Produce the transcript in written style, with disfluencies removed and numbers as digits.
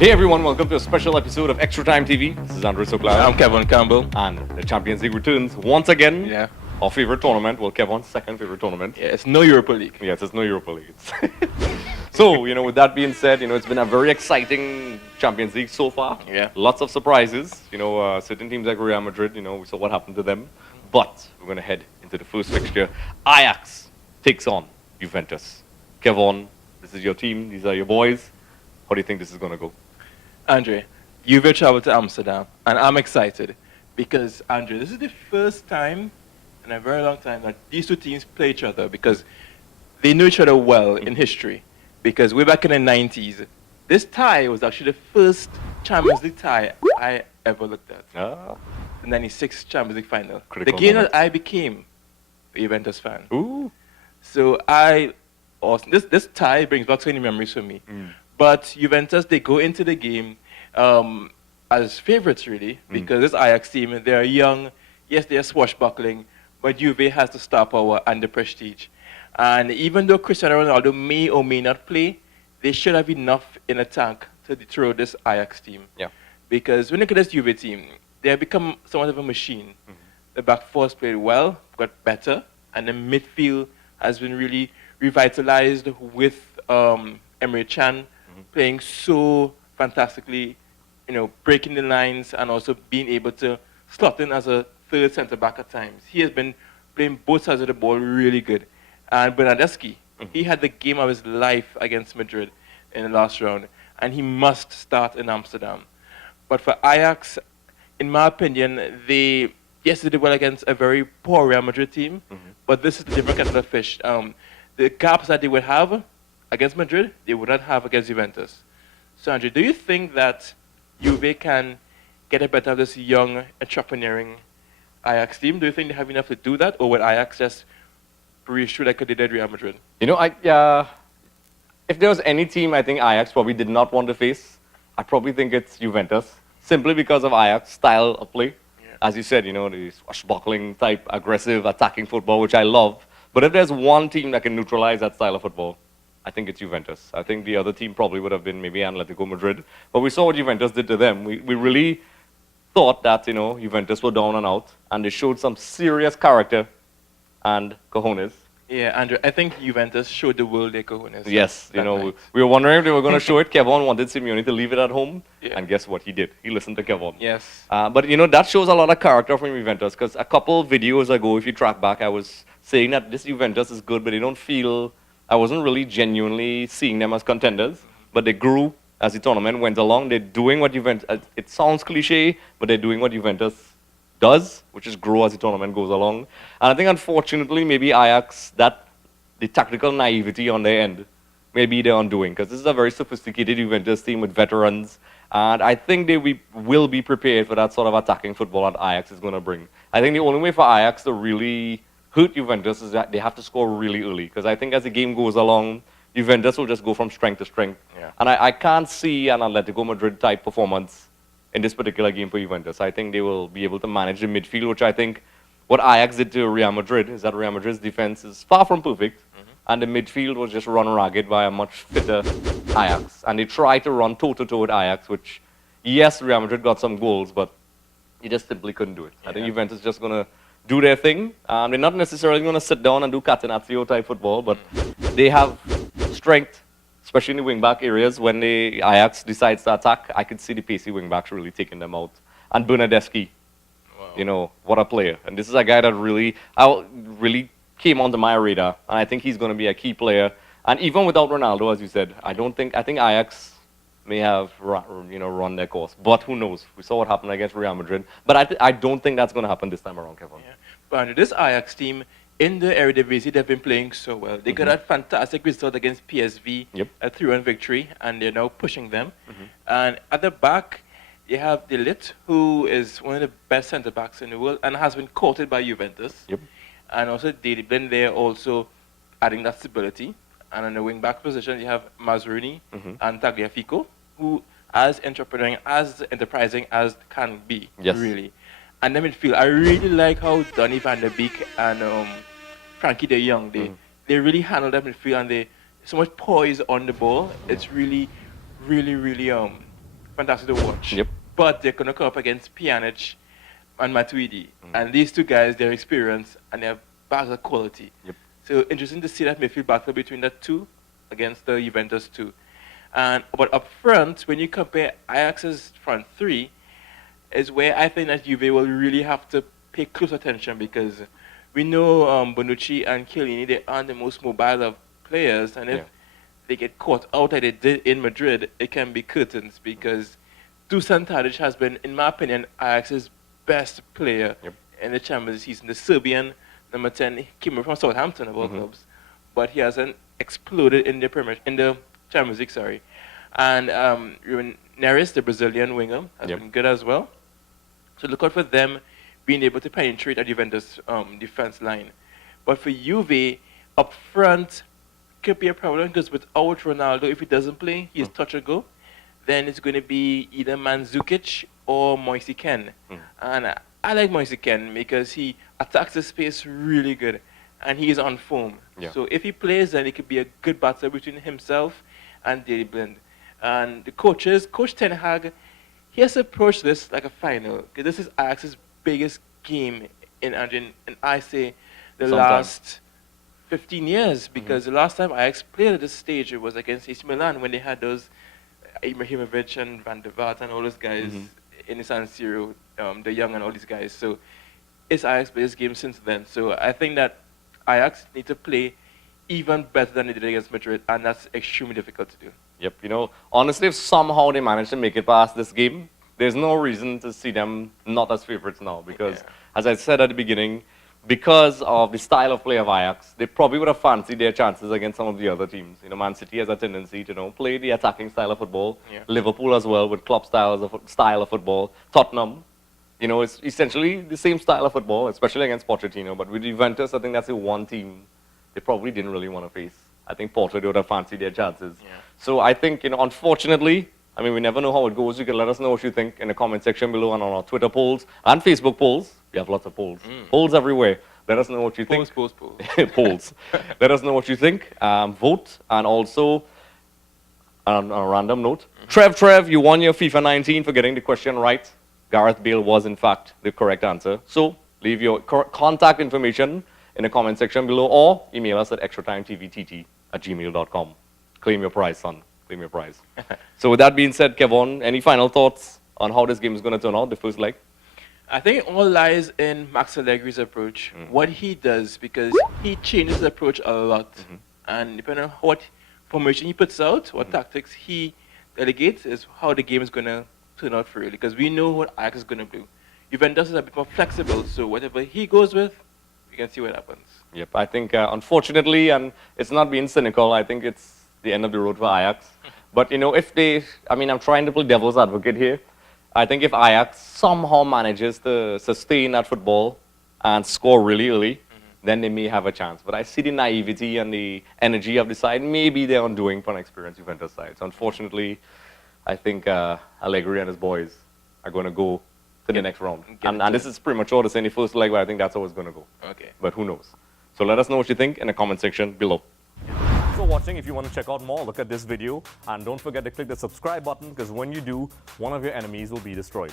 Hey everyone, welcome to a special episode of Extra Time TV. This is Andres Oclaro. I'm Kevon Campbell. And the Champions League returns once again. Yeah. Our favorite tournament. Well, Kevon's second favorite tournament. Yeah, it's no Europa League. Yes, it's no Europa League. So, with that being said, it's been a very exciting Champions League so far. Yeah. Lots of surprises. Certain teams like Real Madrid, we saw what happened to them. But we're going to head into the first fixture. Ajax takes on Juventus. Kevon, this is your team. These are your boys. How do you think this is going to go? Andre, Juve traveled to Amsterdam, and I'm excited because, Andre, this is the first time in a very long time that these two teams play each other because they knew each other well in history. Because way back in the 90s, this tie was actually the first Champions League tie I ever looked at. The 96 Champions League final. Critical the game moment. that I became a Juventus fan. Ooh. So this tie brings back so many memories for me. But Juventus, they go into the game as favorites, really, because this Ajax team, they're young. Yes, they're swashbuckling, but Juve has the star power and the prestige. And even though Cristiano Ronaldo may or may not play, they should have enough in the tank to throw this Ajax team. Yeah. Because when you look at this Juve team, they have become somewhat of a machine. The back four has played well, got better, and the midfield has been really revitalized with Emre Can playing so fantastically, breaking the lines and also being able to slot in as a third centre-back at times. He has been playing both sides of the ball really good. And Bernardeschi, he had the game of his life against Madrid in the last round, and he must start in Amsterdam. But for Ajax, in my opinion, they did well against a very poor Real Madrid team, but this is a different kettle of fish. The gaps that they would have against Madrid, they would not have against Juventus. So, Andrew, do you think that Juve can get a better of this young, entrepreneuring Ajax team? Do you think they have enough to do that, or would Ajax just breeze through like they did Real Madrid? If there was any team I think Ajax probably did not want to face, I probably think it's Juventus, simply because of Ajax's style of play. Yeah. As you said, the swashbuckling type, aggressive, attacking football, which I love. But if there's one team that can neutralize that style of football, I think it's Juventus. I think the other team probably would have been maybe Atletico Madrid. But we saw what Juventus did to them. We really thought that, Juventus were down and out, and they showed some serious character and cojones. Yeah, Andrew, I think Juventus showed the world their cojones. Yes, that night. we were wondering if they were going to show it. Kevon wanted Simeone to leave it at home, Yeah. and guess what? He did. He listened to Kevon. Yes. But, that shows a lot of character from Juventus, because a couple videos ago, if you track back, I was saying that this Juventus is good, but they don't feel... I wasn't really genuinely seeing them as contenders, but they grew as the tournament went along. They're doing what Juventus... It sounds cliche, but they're doing what Juventus does, which is grow as the tournament goes along. And I think, unfortunately, maybe Ajax, the tactical naivety on their end, maybe they're undoing, because this is a very sophisticated Juventus team with veterans, and I think they will be prepared for that sort of attacking football that Ajax is going to bring. I think the only way for Ajax to really hurt Juventus is that they have to score really early, because I think as the game goes along, Juventus will just go from strength to strength. Yeah. And I can't see an Atletico Madrid type performance in this particular game for Juventus. I think they will be able to manage the midfield, which I think what Ajax did to Real Madrid is that Real Madrid's defense is far from perfect, and the midfield was just run ragged by a much fitter Ajax. And they tried to run toe-to-toe with Ajax, which, yes, Real Madrid got some goals, but they just simply couldn't do it. I think Juventus is just going to do their thing. They're not necessarily going to sit down and do Catenaccio type football, but they have strength, especially in the wing-back areas. When the Ajax decides to attack, I could see the pacey wing-backs really taking them out. And Bernardeschi, what a player. And this is a guy that really came onto my radar, and I think he's going to be a key player. And even without Ronaldo, as you said, I think Ajax may have run their course, but who knows? We saw what happened against Real Madrid, but I don't think that's going to happen this time around, Kevon. Yeah. But this Ajax team in the Eredivisie, they've been playing so well. They got a fantastic result against PSV, a 3-1 victory, and they're now pushing them. And at the back, you have De Ligt, who is one of the best centre-backs in the world and has been courted by Juventus. And also they've been there also adding that stability. And in the wing-back position, you have Mazruni and Tagliafico, who as entrepreneuring, as enterprising as can be, really. And then midfield, I really like how Donny van der Beek and Frankie de Jong, they really handle that midfield, and they so much poise on the ball. It's really fantastic to watch. Yep. But they're going to come up against Pjanic and Matuidi. And these two guys, their experience and their bags of quality. Yep. So interesting to see that midfield battle between the two against the Juventus two. But up front, when you compare Ajax's front three, is where I think that Juve will really have to pay close attention, because we know Bonucci and Chiellini, they aren't the most mobile of players, and if they get caught out like they did in Madrid, it can be curtains, because Dusan Tadic has been, in my opinion, Ajax's best player in the Champions League season. The Serbian number 10, he came from Southampton of all clubs, but he hasn't exploded in the Champions League, sorry. And Neres, the Brazilian winger, has been good as well. So look out for them being able to penetrate a Juventus defense line. But for Juve, up front, could be a problem, because without Ronaldo, if he doesn't play, he's touch and go, then it's going to be either Mandzukic or Moise Kean. And I like Moise Kean because he attacks the space really good, and he is on form. So if he plays, then it could be a good battle between himself and Daley Blind. And the coaches, Coach Ten Hag, he has approached this like a final, because this is Ajax's biggest game in I say the last 15 years, because the last time Ajax played at this stage, it was against AC Milan, when they had those Ibrahimovic and Van der Vaart and all those guys in the San Siro, De Jong and all these guys. So it's Ajax's biggest game since then. So I think that Ajax need to play even better than they did against Madrid, and that's extremely difficult to do. Yep, you know, honestly, if somehow they manage to make it past this game, there's no reason to see them not as favorites now, because, as I said at the beginning, because of the style of play of Ajax, they probably would have fancied their chances against some of the other teams. You know, Man City has a tendency to, play the attacking style of football. Liverpool as well, with Klopp's style of football. Tottenham, it's essentially the same style of football, especially against Pochettino. But with Juventus, I think that's the one team they probably didn't really want to face. I think Porto, they would have fancied their chances. So I think, unfortunately, I mean, we never know how it goes. You can let us know what you think in the comment section below, and on our Twitter polls and Facebook polls. We have lots of polls. Polls everywhere. Let us know what you think. Polls. Polls. Let us know what you think. Vote. And also, on a random note, Trev, you won your FIFA 19 for getting the question right. Gareth Bale was, in fact, the correct answer. So leave your contact information in the comment section below, or email us at extratimetvtt@gmail.com. Claim your prize, son. Claim your prize. So with that being said, Kevon, any final thoughts on how this game is going to turn out, the first leg? I think it all lies in Max Allegri's approach, what he does, because he changes his approach a lot. And depending on what formation he puts out, what tactics he delegates, is how the game is going to turn out for you. Because we know what Ajax is going to do. Juventus is a bit more flexible, so whatever he goes with, we can see what happens. Yep, I think, unfortunately, and it's not being cynical, I think it's the end of the road for Ajax. But, if they, I'm trying to play devil's advocate here. I think if Ajax somehow manages to sustain that football and score really early, then they may have a chance. But I see the naivety and the energy of the side. Maybe they're undoing for an experienced Juventus side. So unfortunately, I think Allegri and his boys are going to go to the next round. And this is premature to say in the first leg, but I think that's how it's going to go. Okay. But who knows? So let us know what you think in the comment section below. Thanks for watching. If you want to check out more, look at this video. And don't forget to click the subscribe button, because when you do, one of your enemies will be destroyed.